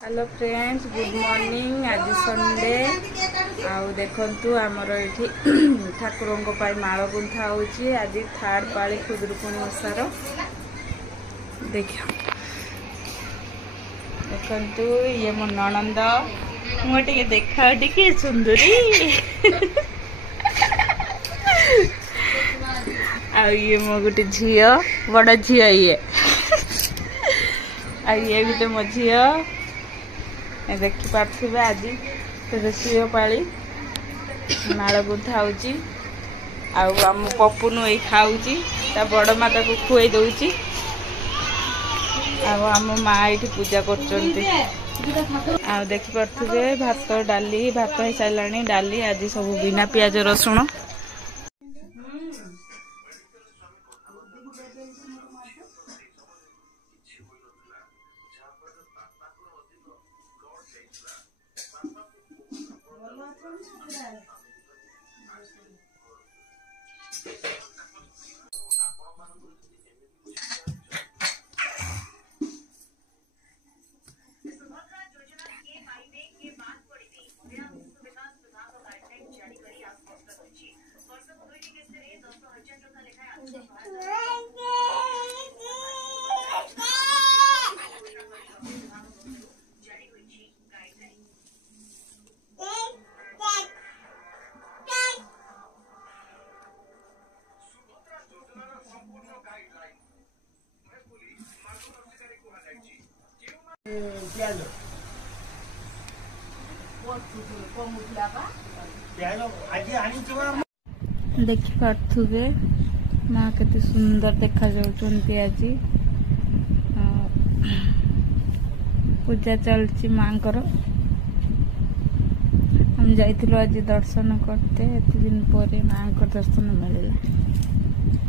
Hello friends, good morning. आज Sunday आउ देखंतु आमर एठी ठाकुरंक पाई माळ गुंथा होची। आज थर्ड पाली खुदरुकुणी ओसार देखंतु ये मो ननंद मो टिके देखा टिके सुंदरी आ ये मो गुटे झियो बड़ झियो ये आ ये भी तो मो झियो देखी पारे। आज ऋषि पाली माड़ गुंथा होची। आम पपुनु ये खाऊची ता बड़ माता को खुई दउची। आम माँ ये पूजा कर देखी पारे भात डाली भात हो सारे डाली आज सब बिना पियाज रसुण। देखी पारे माँ केते सुंदर देखा जाउछन्ती। आज पूजा चलची माँ कर। हम जाइथिलु आज दर्शन करते। एत दिन पर माँ को दर्शन मिलला।